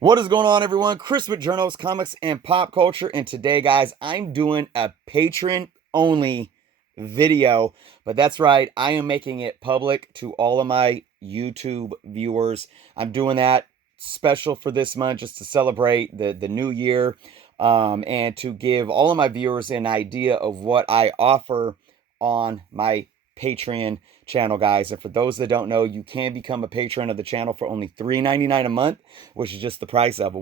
What is going on, everyone? Chris with Journals, Comics, and Pop Culture. And today, guys, I'm doing a patron only video. But that's right, I am making it public to all of my YouTube viewers. I'm doing that special for this month just to celebrate the new year and to give all of my viewers an idea of what I offer on my Patreon channel, guys. And for those that don't know, you can become a patron of the channel for only $3.99 a month, which is just the price of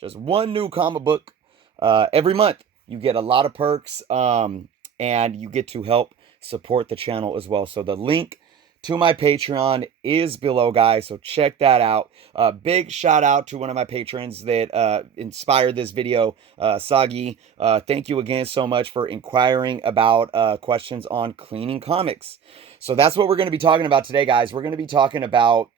just one new comic book every month. You get a lot of perks, and you get to help support the channel as well. So the link to my Patreon is below, guys. So check that out. Big shout out to one of my patrons that inspired this video, Sagi. Thank you again so much for inquiring about questions on cleaning comics. So that's what we're going to be talking about today, guys. We're going to be talking about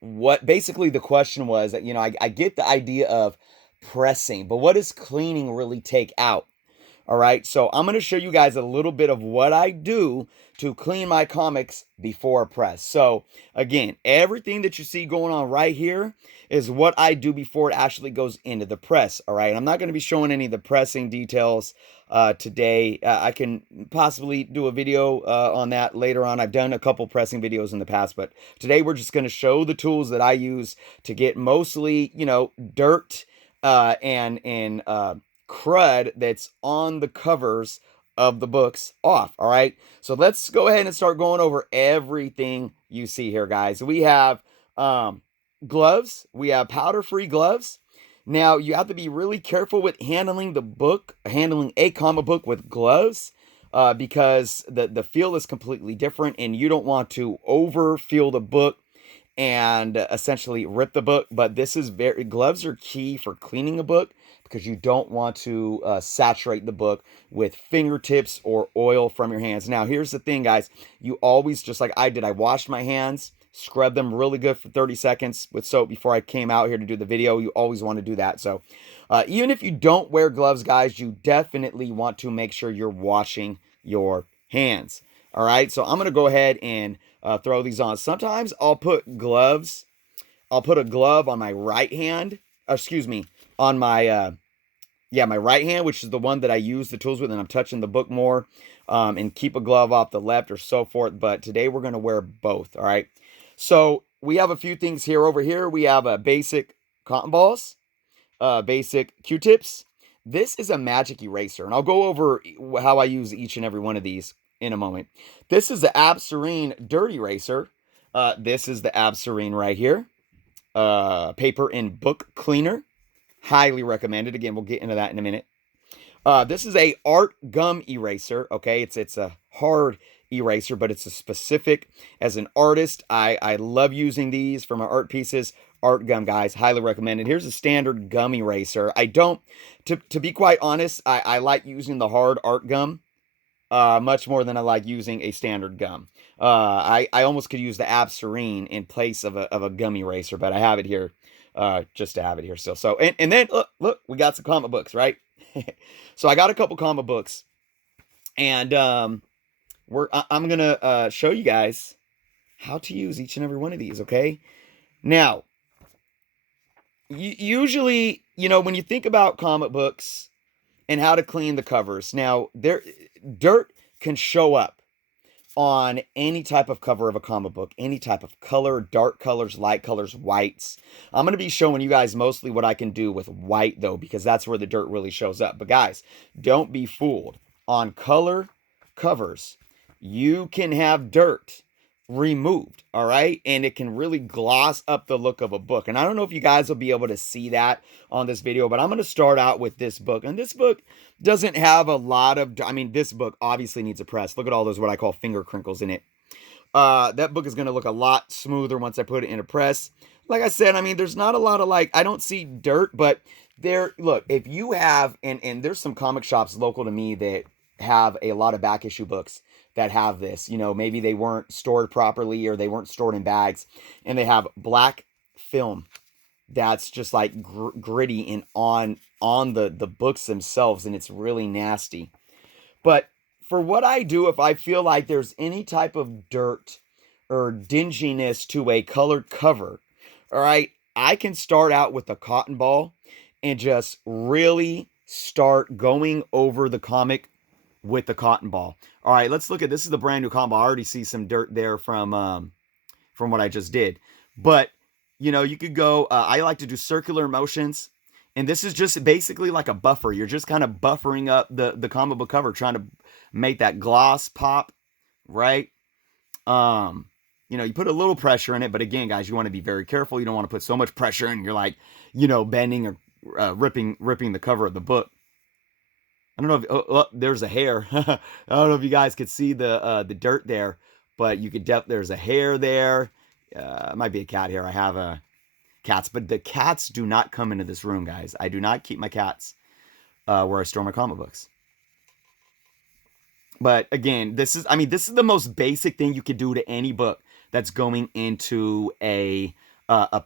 what basically the question was that, I get the idea of pressing, but what does cleaning really take out? All right, so I'm going to show you guys a little bit of what I do to clean my comics before press. So again, everything that you see going on right here is what I do before it actually goes into the press. All right, I'm not going to be showing any of the pressing details today. I can possibly do a video on that later on. I've done a couple pressing videos in the past, but today we're just going to show the tools that I use to get mostly, dirt and crud that's on the covers of the books off. All right, so let's go ahead and start going over everything you see here, guys. We have gloves. We have powder-free gloves. Now you have to be really careful with handling a comic book with gloves, because the feel is completely different, and you don't want to over feel the book and essentially rip the book. But gloves are key for cleaning a book, because you don't want to saturate the book with fingertips or oil from your hands. Now, here's the thing, guys. You always, just like I did, I washed my hands, scrubbed them really good for 30 seconds with soap before I came out here to do the video. You always want to do that. So even if you don't wear gloves, guys, you definitely want to make sure you're washing your hands. All right, so I'm going to go ahead and throw these on. Sometimes I'll put a glove on my right hand, on my my right hand, which is the one that I use the tools with, and I'm touching the book more, and keep a glove off the left or so forth. But today we're going to wear both. All right, so we have a few things here. Over here we have a basic cotton balls, basic Q-tips. This is a magic eraser, and I'll go over how I use each and every one of these in a moment. This is the Abserine Dirt Eraser. This is the Abserine right here. Paper and book cleaner. Highly recommended. Again, we'll get into that in a minute. This is a art gum eraser. Okay, it's a hard eraser, but it's a specific. As an artist, I love using these for my art pieces. Art gum, guys, highly recommended. Here's a standard gum eraser. I don't, to be quite honest, I like using the hard art gum much more than I like using a standard gum. I almost could use the Abserine in place of a gum eraser, but I have it here just to have it here still. So, and then look, we got some comic books, right? So I got a couple comic books, and I'm gonna show you guys how to use each and every one of these. Okay, now usually, when you think about comic books and how to clean the covers, now dirt can show up on any type of cover of a comic book, any type of color, dark colors, light colors, whites. I'm going to be showing you guys mostly what I can do with white, though, because that's where the dirt really shows up. But guys, don't be fooled. On color covers, you can have dirt removed, all right? And it can really gloss up the look of a book. And I don't know if you guys will be able to see that on this video, but I'm going to start out with this book. And this book doesn't have a lot of, this book obviously needs a press. Look at all those, what I call finger crinkles in it. That book is going to look a lot smoother once I put it in a press. Like I said, there's not a lot of, I don't see dirt, but look, if you have, and there's some comic shops local to me that have a lot of back issue books that have this. Maybe they weren't stored properly, or they weren't stored in bags, and they have black film that's just like gritty and on the books themselves, and it's really nasty. But for what I do, if I feel like there's any type of dirt or dinginess to a colored cover, all right, I can start out with a cotton ball and just really start going over the comic with the cotton ball. All right, let's look at this. Is the brand new cotton ball. I already see some dirt there from what I just did. But, you know, you could go, I like to do circular motions. And this is just basically like a buffer. You're just kind of buffering up the comic book cover, trying to make that gloss pop, right? You know, you put a little pressure in it, but again, guys, you want to be very careful. You don't want to put so much pressure and you're like, you know, bending or ripping the cover of the book. I don't know if oh, there's a hair. I don't know if you guys could see the dirt there, but you could there's a hair there. It might be a cat hair. I have cats, but the cats do not come into this room, guys. I do not keep my cats where I store my comic books. But again, this is the most basic thing you could do to any book that's going into a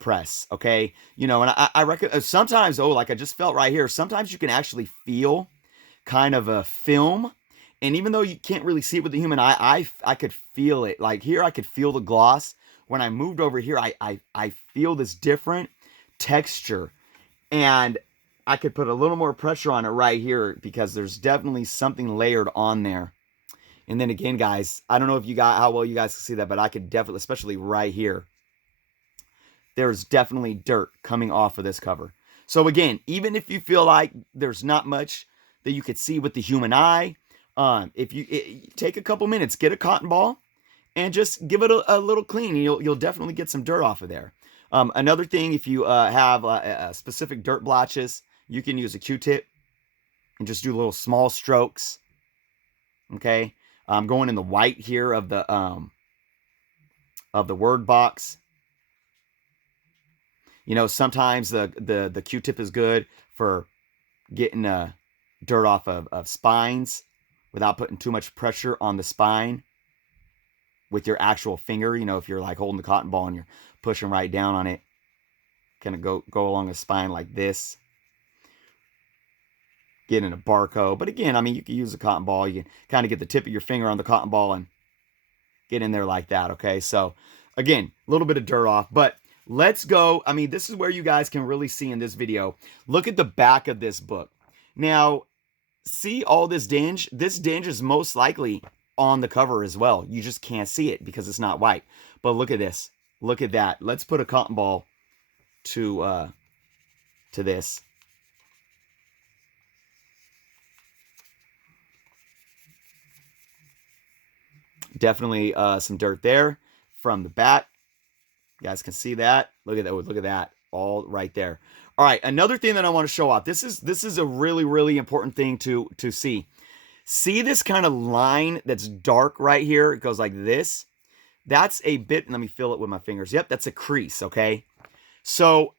press. Okay, you know, and I reckon sometimes, like I just felt right here. Sometimes you can actually feel kind of a film, and even though you can't really see it with the human eye, I could feel it. Like here, I could feel the gloss. When I moved over here, I feel this different texture, and I could put a little more pressure on it right here because there's definitely something layered on there. And then again, guys, I don't know if you got how well you guys can see that, but I could definitely, especially right here, there's definitely dirt coming off of this cover. So again, even if you feel like there's not much that you could see with the human eye, if you take a couple minutes, get a cotton ball, and just give it a little clean. You'll definitely get some dirt off of there. Another thing, if you have specific dirt blotches, you can use a Q-tip and just do little small strokes. Okay, I'm going in the white here of the word box. You know, sometimes the Q-tip is good for getting dirt off of spines without putting too much pressure on the spine with your actual finger. You know, if you're like holding the cotton ball and you're pushing right down on it, kind of go along the spine like this. Get in a barcode. But again, I mean, you can use a cotton ball. You can kind of get the tip of your finger on the cotton ball and get in there like that. Okay, so again, a little bit of dirt off, but let's go. I mean, this is where you guys can really see in this video. Look at the back of this book. Now, see all this dinge? This dinge is most likely on the cover as well. You just can't see it because it's not white. But look at this. Look at that. Let's put a cotton ball to this. Definitely some dirt there from the back. You guys can see that. Look at that. Look at that. All right there. All right. Another thing that I want to show off. This is a really, really important thing to see. See this kind of line that's dark right here? It goes like this. That's a bit. Let me feel it with my fingers. Yep, that's a crease. Okay. So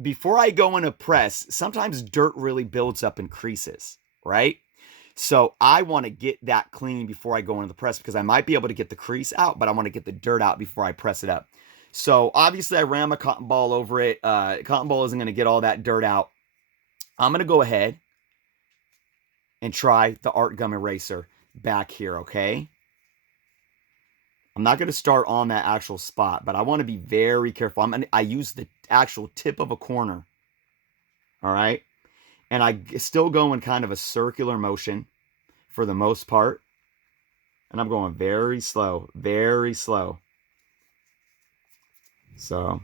before I go in a press, sometimes dirt really builds up in creases, right? So I want to get that clean before I go into the press because I might be able to get the crease out, but I want to get the dirt out before I press it up. So obviously I ran my cotton ball over it. Cotton ball isn't going to get all that dirt out. I'm going to go ahead and try the art gum eraser back here, okay? I'm not going to start on that actual spot, but I want to be very careful. I use the actual tip of a corner, all right? And I still go in kind of a circular motion for the most part. And I'm going very slow, very slow. So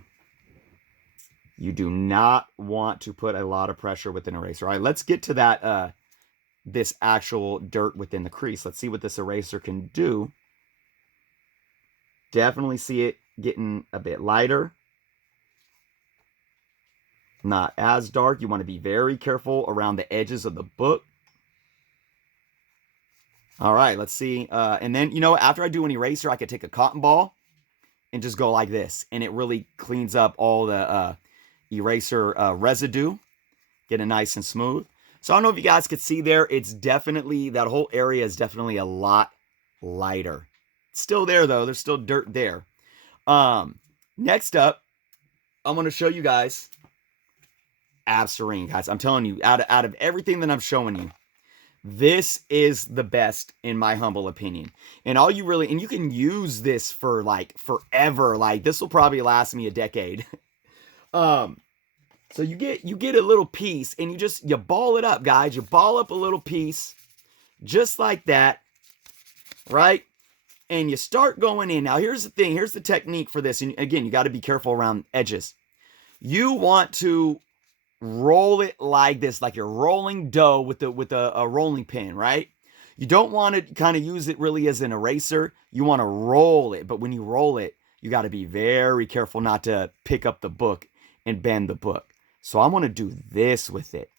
you do not want to put a lot of pressure with an eraser. All right, let's get to that, this actual dirt within the crease. Let's see what this eraser can do. Definitely see it getting a bit lighter. Not as dark. You want to be very careful around the edges of the book. All right, let's see. And then, you know, after I do an eraser, I could take a cotton ball and just go like this. And it really cleans up all the eraser residue. Get it nice and smooth. So I don't know if you guys could see there. It's definitely, that whole area is definitely a lot lighter. It's still there, though. There's still dirt there. Next up, I'm going to show you guys Abserine, guys. I'm telling you, out of everything that I'm showing you, this is the best in my humble opinion. And all you really, and you can use this for like forever. Like this will probably last me a decade. So you get a little piece and you ball it up, guys. You ball up a little piece just like that, right? And you start going in. Now, here's the thing. Here's the technique for this. And again, you got to be careful around edges. You want to roll it like this, like you're rolling dough with a rolling pin, right? You don't want to kind of use it really as an eraser. You want to roll it. But when you roll it, you got to be very careful not to pick up the book and bend the book. So I'm going to do this with it.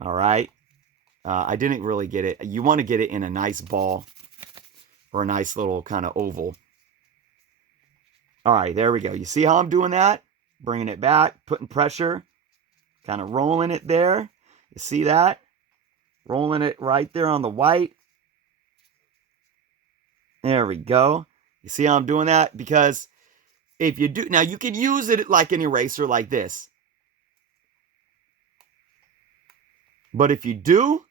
All right. I didn't really get it. You want to get it in a nice ball or a nice little kind of oval. All right, there we go. You see how I'm doing that? Bringing it back, putting pressure, kind of rolling it there. You see that? Rolling it right there on the white. There we go. You see how I'm doing that? Because if you do, now you can use it like an eraser like this. But if you do,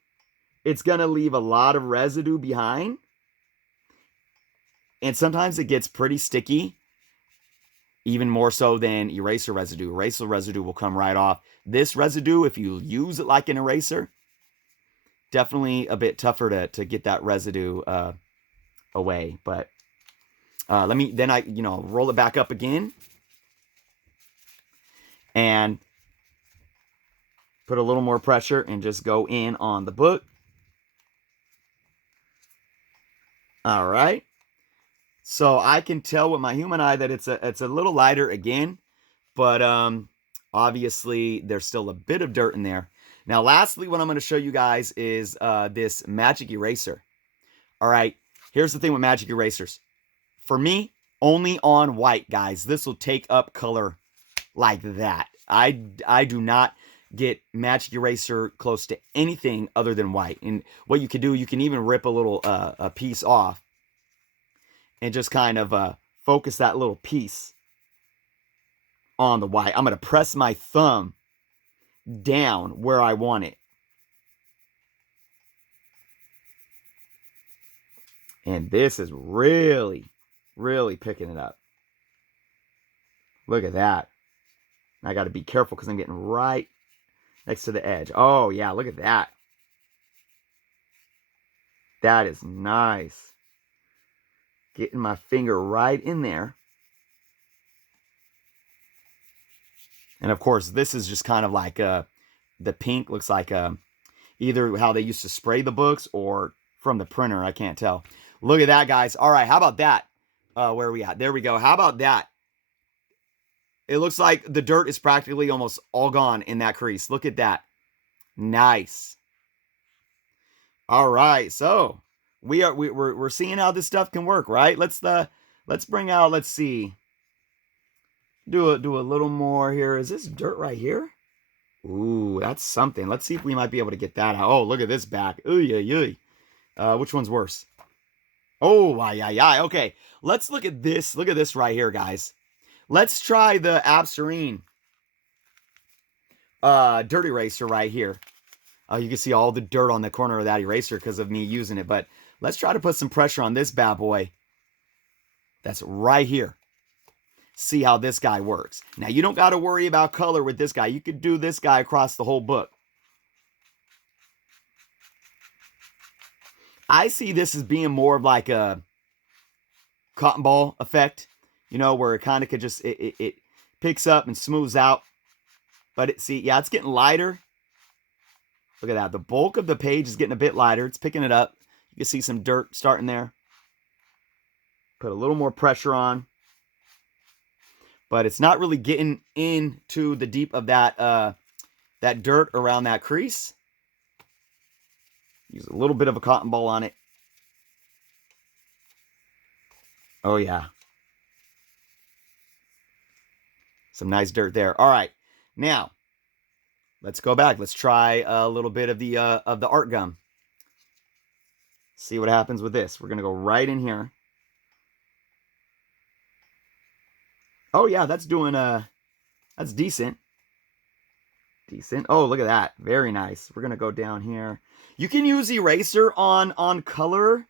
it's going to leave a lot of residue behind. And sometimes it gets pretty sticky, even more so than eraser residue. Eraser residue will come right off. This residue, if you use it like an eraser, definitely a bit tougher to get that residue away. But let me, then I, roll it back up again. And put a little more pressure and just go in on the book. All right. So I can tell with my human eye that it's a little lighter again, but obviously there's still a bit of dirt in there. Now, lastly, what I'm going to show you guys is this magic eraser. All right, here's the thing with magic erasers. For me, only on white, guys. This will take up color like that. I do not get magic eraser close to anything other than white. And what you can do, you can even rip a little a piece off and just kind of focus that little piece on the white. I'm going to press my thumb down where I want it. And this is really, really picking it up. Look at that. I got to be careful because I'm getting right next to the edge. Oh, yeah, look at that. That is nice. Getting my finger right in there. And of course, this is just kind of like the pink looks like either how they used to spray the books or from the printer. I can't tell. Look at that, guys. All right, how about that? Where are we at? There we go. How about that? It looks like the dirt is practically almost all gone in that crease. Look at that. Nice. All right, so we're seeing how this stuff can work, right? Let's bring out, let's see. Do a little more here. Is this dirt right here? Ooh, that's something. Let's see if we might be able to get that out. Oh, look at this back. Ooh, yeah. Which one's worse? Oh, yeah. Okay, let's look at this. Look at this right here, guys. Let's try the Absarine dirt eraser right here. You can see all the dirt on the corner of that eraser because of me using it. But let's try to put some pressure on this bad boy. That's right here. See how this guy works. Now, you don't got to worry about color with this guy. You could do this guy across the whole book. I see this as being more of like a cotton ball effect, where it kind of could just, it picks up and smooths out. But it's getting lighter. Look at that. The bulk of the page is getting a bit lighter. It's picking it up. You can see some dirt starting there. Put a little more pressure on. But it's not really getting into the deep of that that dirt around that crease. Use a little bit of a cotton ball on it. Oh, yeah. Some nice dirt there. All right. Now, let's go back. Let's try a little bit of the art gum. See what happens with this. We're going to go right in here. Oh, yeah, that's doing, that's decent. Decent. Oh, look at that. Very nice. We're going to go down here. You can use eraser on color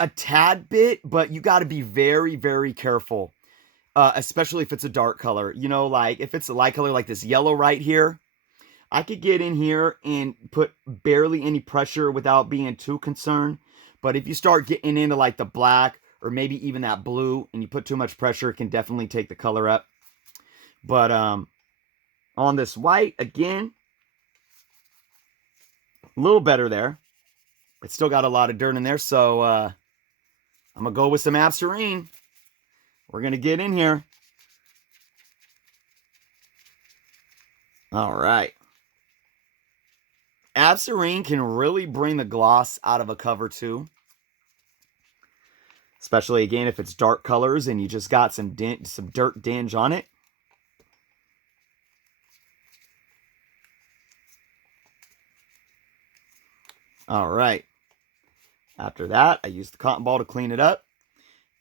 a tad bit, but you got to be very, very careful. especially if it's a dark color. You know, like if it's a light color like this yellow right here, I could get in here and put barely any pressure without being too concerned. But if you start getting into like the black or maybe even that blue and you put too much pressure, it can definitely take the color up. But on this white, again, a little better there. It's still got a lot of dirt in there, so I'm going to go with some Abserine. We're going to get in here. All right. Abserine can really bring the gloss out of a cover too. Especially, again, if it's dark colors and you just got some dirt dinge on it. All right. After that, I use the cotton ball to clean it up.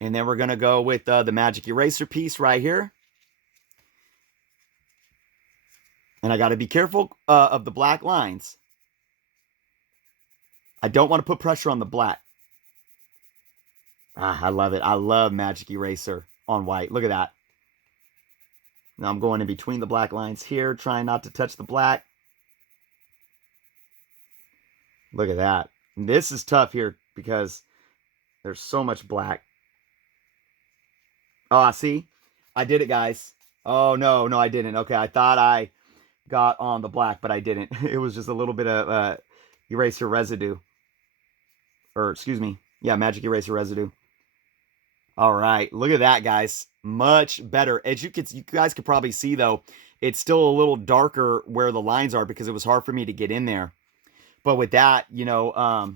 And then we're going to go with the magic eraser piece right here. And I got to be careful of the black lines. I don't want to put pressure on the black. I love it. I love magic eraser on white. Look at that. Now I'm going in between the black lines here, trying not to touch the black. Look at that. And this is tough here because there's so much black. Oh, see? I did it, guys. Oh, no, I didn't. Okay, I thought I got on the black, but I didn't. It was just a little bit of eraser residue. Or, excuse me. Yeah, magic eraser residue. All right, look at that, guys. Much better. As you guys could probably see, though, it's still a little darker where the lines are because it was hard for me to get in there. But with that, you know,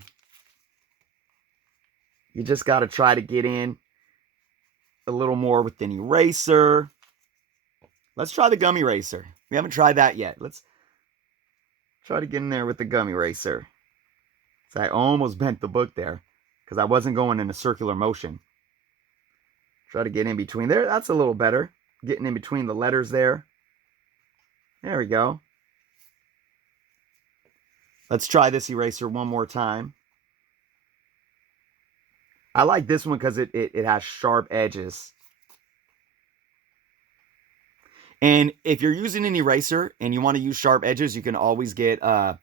you just got to try to get in a little more with an eraser. Let's try the gum eraser. We haven't tried that yet. Let's try to get in there with the gum eraser. So I almost bent the book there because I wasn't going in a circular motion. Try to get in between there. That's a little better. Getting in between the letters there. There we go. Let's try this eraser one more time. I like this one because it has sharp edges. And if you're using an eraser and you want to use sharp edges, you can always get a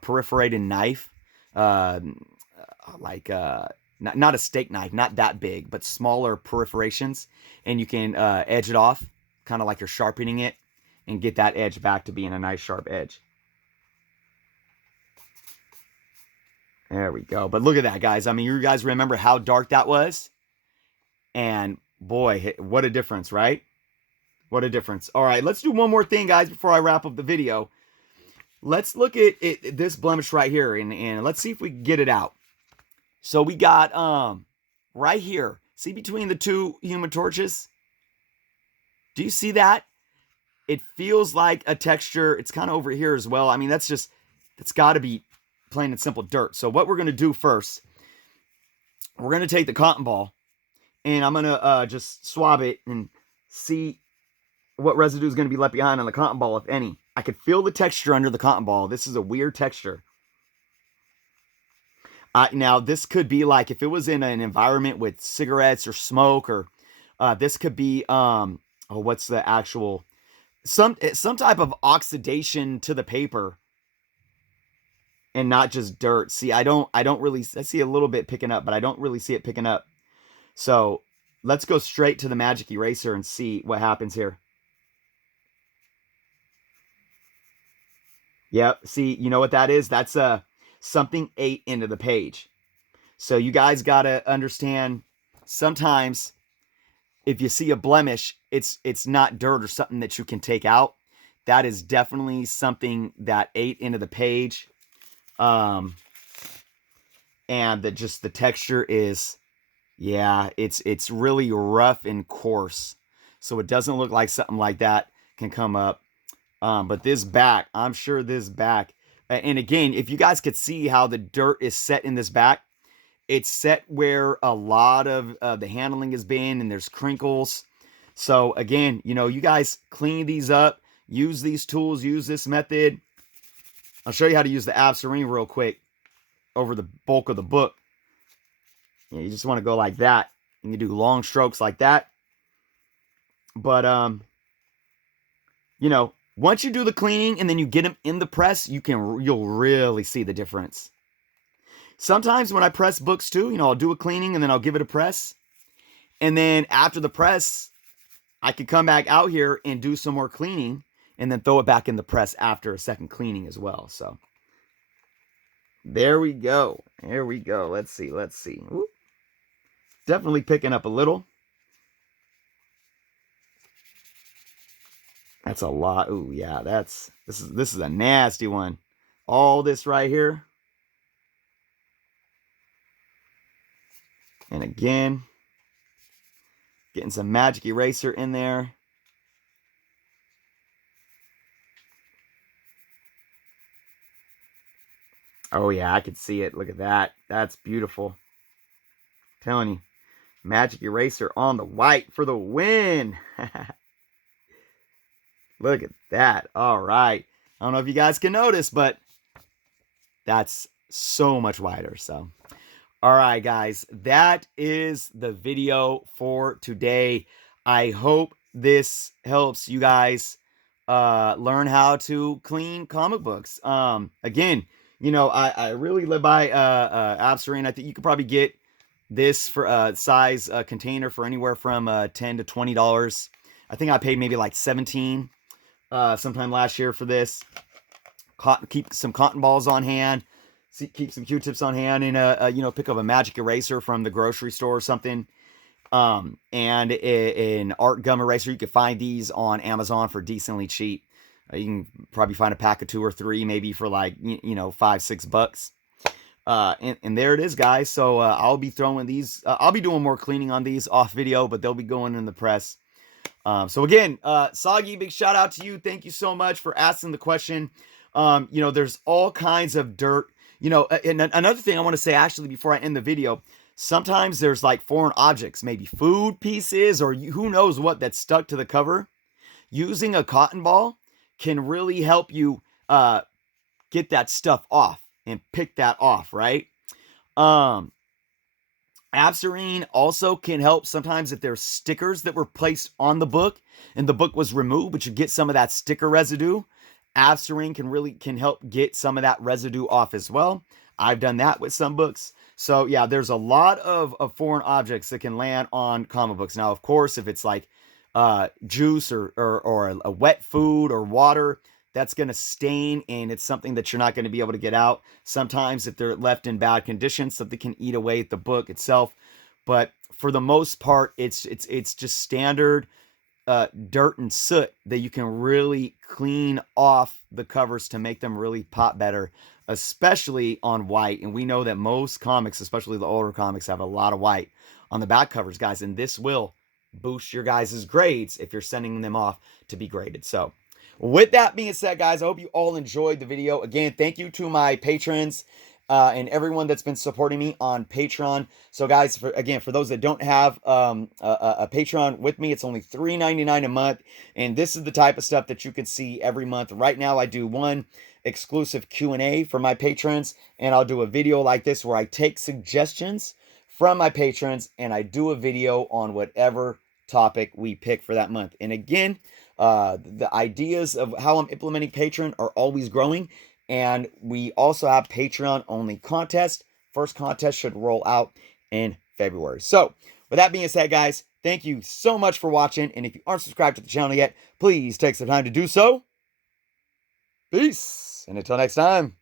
perforated knife. Not a steak knife, not that big, but smaller perforations. And you can edge it off, kind of like you're sharpening it, and get that edge back to being a nice sharp edge. There we go. But look at that, guys. I mean, you guys remember how dark that was? And boy, what a difference, right? What a difference. All right, let's do one more thing, guys, before I wrap up the video. Let's look at this blemish right here, and let's see if we can get it out. So we got right here. See between the two Human Torches? Do you see that? It feels like a texture. It's kind of over here as well. I mean, that's got to be plain and simple dirt. So what we're going to do first, we're going to take the cotton ball, and I'm going to just swab it and see what residue is going to be left behind on the cotton ball, if any. I could feel the texture under the cotton ball. This is a weird texture. Now, this could be like if it was in an environment with cigarettes or smoke, or this could be, what's the actual, some type of oxidation to the paper and not just dirt. See, I don't really, I see a little bit picking up, but I don't really see it picking up. So let's go straight to the magic eraser and see what happens here. Yep. See, you know what that is? That's something ate into the page. So you guys got to understand, sometimes if you see a blemish, it's not dirt or something that you can take out. That is definitely something that ate into the page. And that just the texture is, yeah, it's really rough and coarse. So it doesn't look like something like that can come up. But this back, I'm sure this back, and again, if you guys could see how the dirt is set in this back, it's set where a lot of the handling has been, and there's crinkles. So again, you know, you guys clean these up, use these tools, use this method. I'll show you how to use the Abserine real quick over the bulk of the book. You just want to go like that, and you do long strokes like that. But you know, once you do the cleaning and then you get them in the press, you'll really see the difference. Sometimes when I press books too, you know, I'll do a cleaning and then I'll give it a press. And then after the press, I can come back out here and do some more cleaning and then throw it back in the press after a second cleaning as well. So there we go. There we go. Let's see. Let's see. Ooh. Definitely picking up a little. That's a lot. Ooh, yeah, this is a nasty one. All this right here. And again, getting some magic eraser in there. Oh yeah, I could see it. Look at that. That's beautiful. I'm telling you. Magic eraser on the white for the win. Look at that. All right. I don't know if you guys can notice, but that's so much wider. So, all right, guys, that is the video for today. I hope this helps you guys learn how to clean comic books. Again, you know, I really live by Absarine. I think you could probably get this for a size container for anywhere from $10 to $20. I think I paid maybe like $17 sometime last year for this. Keep some cotton balls on hand. Keep some Q-tips on hand, and you know, pick up a magic eraser from the grocery store or something. And an art gum eraser. You can find these on Amazon for decently cheap. You can probably find a pack of 2 or 3, maybe for like, you know, $5-6. And there it is, guys. So I'll be throwing these. I'll be doing more cleaning on these off video, but they'll be going in the press. So again, Soggy, big shout out to you. Thank you so much for asking the question. You know, there's all kinds of dirt. You know, and another thing I want to say actually before I end the video, sometimes there's like foreign objects, maybe food pieces or who knows what that's stuck to the cover. Using a cotton ball can really help you get that stuff off and pick that off, right? Absarine also can help sometimes if there's stickers that were placed on the book and the book was removed, but you get some of that sticker residue. Absarine can help get some of that residue off as well. I've done that with some books. So yeah, there's a lot of foreign objects that can land on comic books. Now, of course, if it's like juice or a wet food or water, that's going to stain and it's something that you're not going to be able to get out. Sometimes if they're left in bad condition, something can eat away at the book itself. But for the most part, it's just standard dirt and soot that you can really clean off the covers to make them really pop better, especially on white. And we know that most comics, especially the older comics, have a lot of white on the back covers, guys. And this will boost your guys' grades if you're sending them off to be graded. So with that being said, guys, I hope you all enjoyed the video. Again, thank you to my patrons and everyone that's been supporting me on Patreon. So, guys, for those that don't have a Patreon with me, it's only $3.99 a month. And this is the type of stuff that you can see every month. Right now, I do one exclusive Q&A for my patrons. And I'll do a video like this where I take suggestions from my patrons and I do a video on whatever topic we pick for that month. And again, the ideas of how I'm implementing Patreon are always growing. And we also have Patreon only contest. First contest should roll out in February. So with that being said, guys, thank you so much for watching. And if you aren't subscribed to the channel yet, please take some time to do so. Peace. And until next time.